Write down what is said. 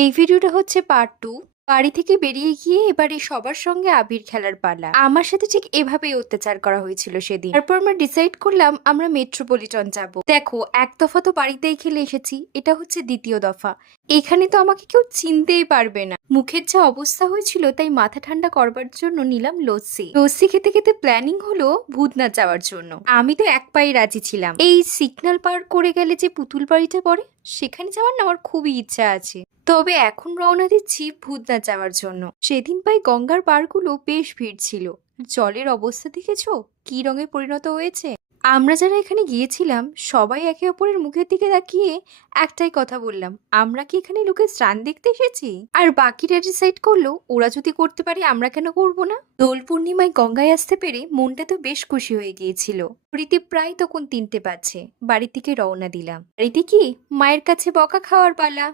এই ভিডিওটা হচ্ছে পার্ট 2। বাড়ি থেকে বেরিয়ে গিয়ে এবারে সবার সঙ্গে আবির খেলার পালা। আমার সাথে ঠিক এভাবেই অত্যাচার করা হয়েছিল সেদিন। তারপর আমরা ডিসাইড করলাম আমরা মেট্রোপলিটন যাব। দেখো, এক দফা তো বাড়িতেই খেলে এসেছি, এটা হচ্ছে দ্বিতীয় দফা। এখানে তো আমাকে কেউ চিনতেই পারবে না। মুখের যা অবস্থা হয়েছিল, তাই মাথা ঠান্ডা করবার জন্য নিলাম লস্যি। লস্যি খেতে খেতে প্ল্যানিং হলো ভূতনাথ যাওয়ার জন্য। আমি তো এক পায়ে রাজি ছিলাম। এই সিগন্যাল পার করে গেলে যে পুতুল বাড়িটা পড়ে, সেখানে যাওয়ার না আমার খুবই ইচ্ছা আছে। তবে এখন রওনা দিচ্ছি ভূতনাথ যাওয়ার জন্য। সেদিন পাই গঙ্গার পাড়গুলো বেশ ভিড় ছিল। জলের অবস্থা দেখেছো কি রঙে পরিণত হয়েছে। আমরা যারা এখানে গিয়েছিলাম সবাই একে অপরের মুখের দিকে তাকিয়ে একটাই কথা বললাম, আমরা কি এখানে লোকের স্নান দেখতে এসেছি? আর বাকিরা ডিসাইড করলো ওরা যদি করতে পারে আমরা কেন করব না। দোল পূর্ণিমায় গঙ্গায় আসতে পেরে মনটা তো বেশ খুশি হয়ে গিয়েছিল। রীতি প্রায় তখন 3টে বাজছে। বাড়ি থেকে রওনা দিলাম। বাড়িতে কি মায়ের কাছে বকা খাওয়ার পালা।